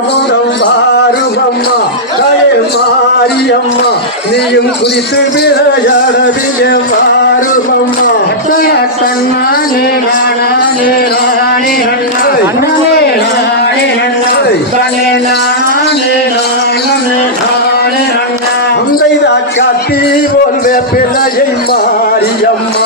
மனம் மாறுமம்மா தயே மாரியம்மா நீயும் குறித்து விளையாடவிலே மாறுமம்மா கண்ணானே நானே நானே அண்ணனே நானே அண்ணே. நானே நானே நானே அண்ணா. அந்தை காட்டி போல்வே பிள்ளையை மாரியம்மா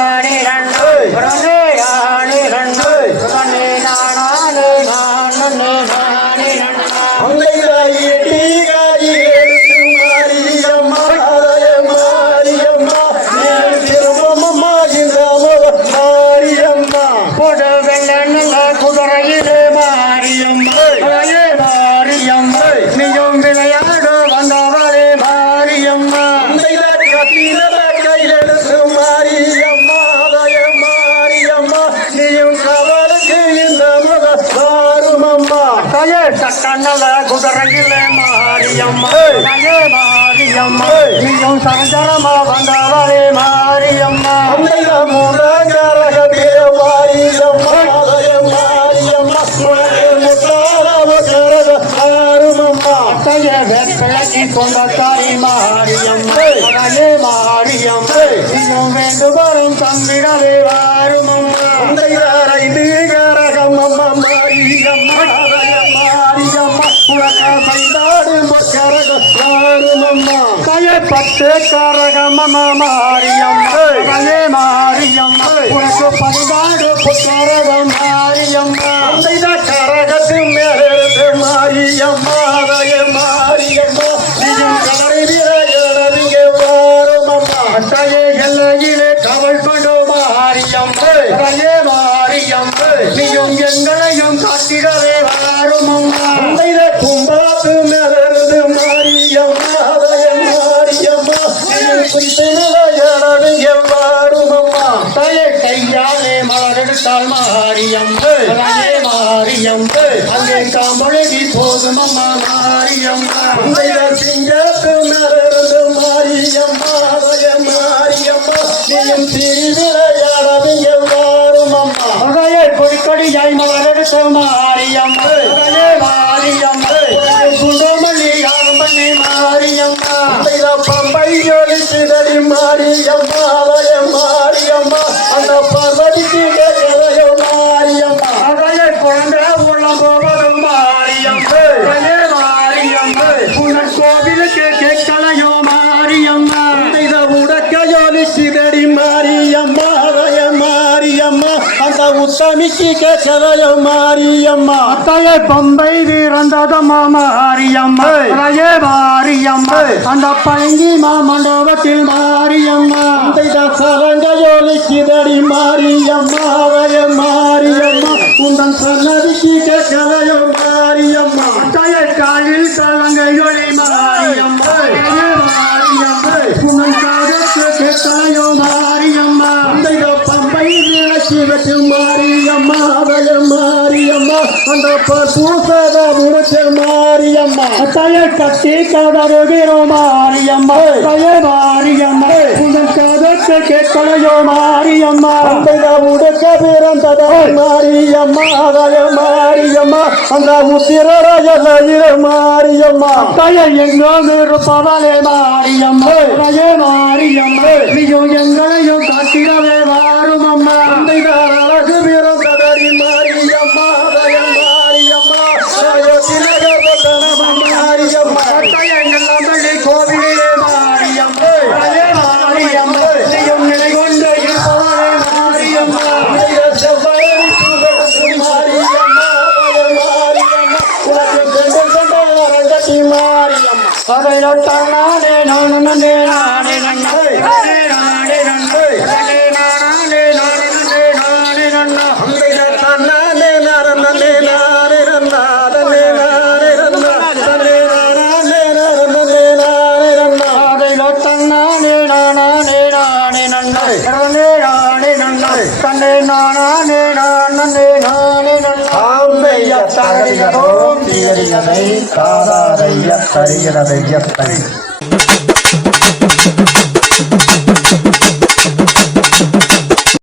கண்ணல குதிரையில மாரியம்மா. மாரியம்மா. நீயும் சஞ்சனமா வந்தவரே மாரியம்மா. முருகரகே மாரியம்மா. மாரியம்மா. முத்தாரவ ஆறுமம்மா. அத்தைய வெப்பிளக்கி கொண்டத்தாரி மலையே பட்டு காரகம மாரியம். மலே மாரியம். உனக்கு பதினாடு புத்தாரகம் மாரியம். அந்த கரகத்து மேலிருந்து மாரியம். மாலைய மாரியம். நீயும் எங்களையும் காட்டிடவே கொடுத்தாள் மாரியம் அங்கே மாரியம். அங்கே காம்பழகி போதும் அம்மா மாரியம். சிங்க பின்னரந்து மாரியம். மாதய மாரியம்மா நீயும் திருவிளையாடவிங்க வாரும் அம்மா. அதையே பொடிக்கொடியாய் மாறெடுத்த மாரியம். மாரியம். குண்டமணி ஆரம்பி மாரியம்மா பம்பையோடு சிதறி மாரியம்மா மாடி மாரியம்மா மாரியம்மா அந்த உத்தமிக்கு கேசவய மாரியம்மா அத்தையை பொம்பை இறந்ததம்மா மாரியம்மா அதையே மாரியம்மா அந்த பைங்கி மாமண்டபத்தில் மாரியம்மா அந்த சரங்க யோலிக்குதடி மாரி பூசத முடிச்ச மாரியம்மா. அத்தையை கட்டி கதறுகிறோ மாரியம்மா. அதையே மாரியம்மா. உன்னன் காதற்கு கேட்கலையோ மாரியம்மா. அந்த உடுக்க பிறந்தத மாரியம்மா வய மாரியம்மா அந்த உத்திரராஜல மாரியம்மா. தாயை எங்கோங்கு இருப்பவளே மாரியம்மா. தாயே மாரியம்மா. நீயும் எங்களையும் நானே நானே நானே நானே நானே நானே Gracias. நானே நானே நானே நன்னா